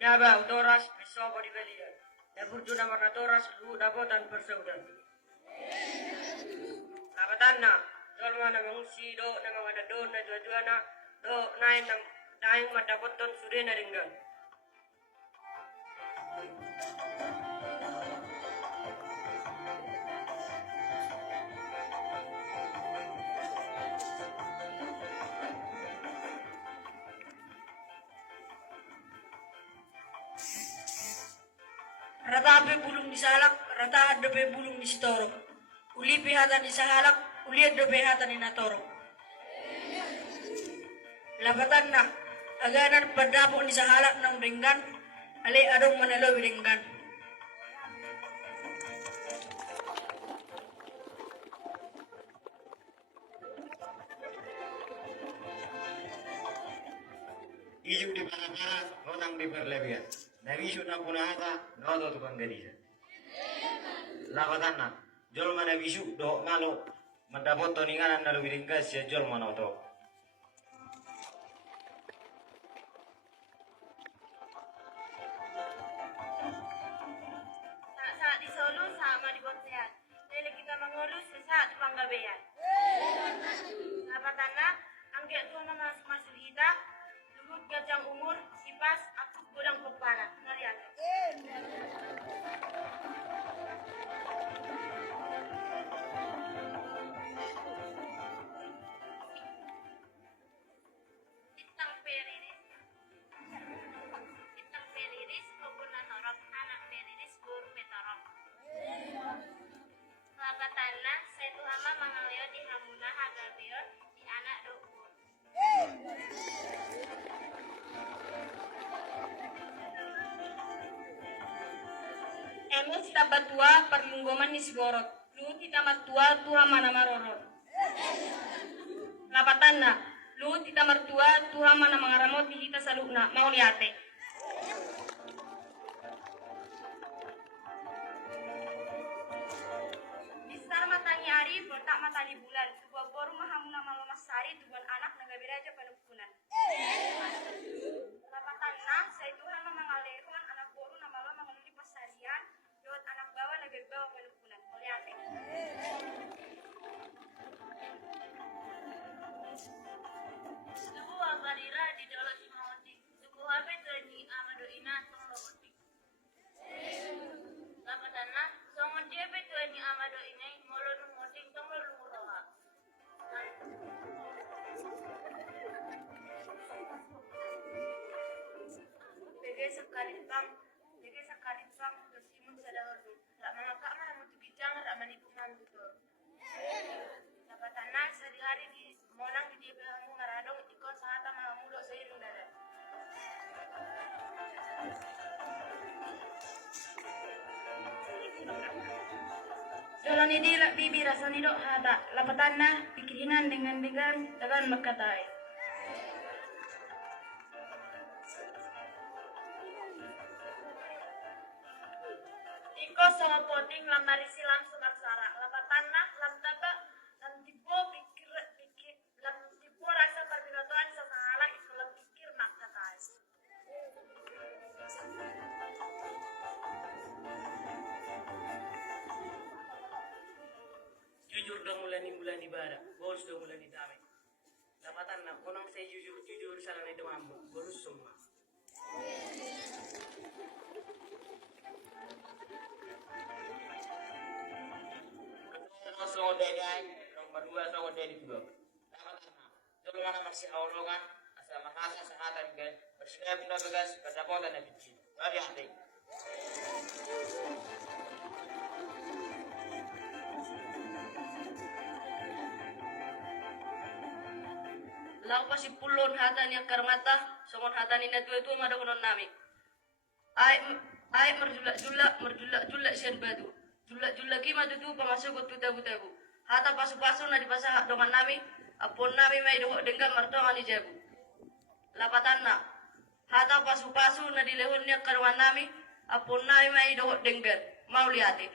Daba utoras besobo di belia. Dapur juna warna toras lu dapotan persaudan. Labatanna dolma na mangusi do na mga do na juana do naing madapoton suri na ringgan. Rata ape bulung di salak, rata adepe bulung di sitorok. Uli pihatan di sahalak, uli adepe hatan di natorok. Labatan na, aganan padapok di sahalak ng ringgan, alay adong manalo ringgan. Ijuk di para-para, nonang di perlebihan. Nabi sudah punahata, nodo tukang gadisa. Labatana, jol mana bisu do malo, mendapot toningan anda lebih ringkas ya jol mana to. Saat di Solo sama di Pontianak. Lele kita mengurus saat di Panggabean. Labatana, angget tuan masuk kita, luhut gajang umur, sipas, aku godang pepara. Ngeliat. Itang periris, kebuna torok, anak periris, guru petorok. Labatana, saya tuhama mangalio di hamuna hagabio di anak dokur. Emus tabatua perlunggoman di sigorot. Lu tidak matua tuha mana maroron. Labatana, lu tidak mertua tuha mana mangaramot di kita salukna. Mau liate. Bisar matani hari, botak matani bulan. Sebuah boru mahamuna malomas sari, tubuhan anak nagabira aja penukunan. Labatana, saya tuhan mangalehon anak boru nama lo mangaluli pasarian. Lewat anak bawah negeri bawah penukunan. Mau liate. Sebuah barira di dalam simauti. Sebuah apa itu ni amado ina tong logotik. Labatana, songon dia betu ni amado ina molo numoting tong lo luroha. Bege sakarit pang tersimun sadahordu. Tak mengakak mana mutu bijang, tak manipungan tutur. Labatana, sehari di monang di dia behamu ngaradong ikon sahata mahamudok seiring dada. Jalan ini lak bibi rasani dok hata. Labatana, pikirinan dengan makatai. Iko sama poting lam narisi lam sumaksara. Labatana, lam taba, lam tibo lam tibo rasa perbinatoan sesahala itu lam pikir makatai. Jujur dong mulai bara, bos dong mulai damai. Labatanna, konang saya jujur salah itu mampu, bonus semua. Songo dedai, nomor 2 songo dedi dua. Labatana, jol mana masih awalongan, asal mahasa sehatan kan, bersedia bina begas, berdapotan dan biji. Lari hati. Lau pasi pulon hatan yang karmata, songon hatan ina tua mada konon nami. Ai merjulak sian batu. Julak ki madu tu pamasuk tu tabu. Hata pasu na dipasa dongan nami, apon nami mai dohok denggan martongan ni jabu. Labatanna, hata pasu na dilehonnya karuan nami, apon nami mai dohok denggan. Mau liate.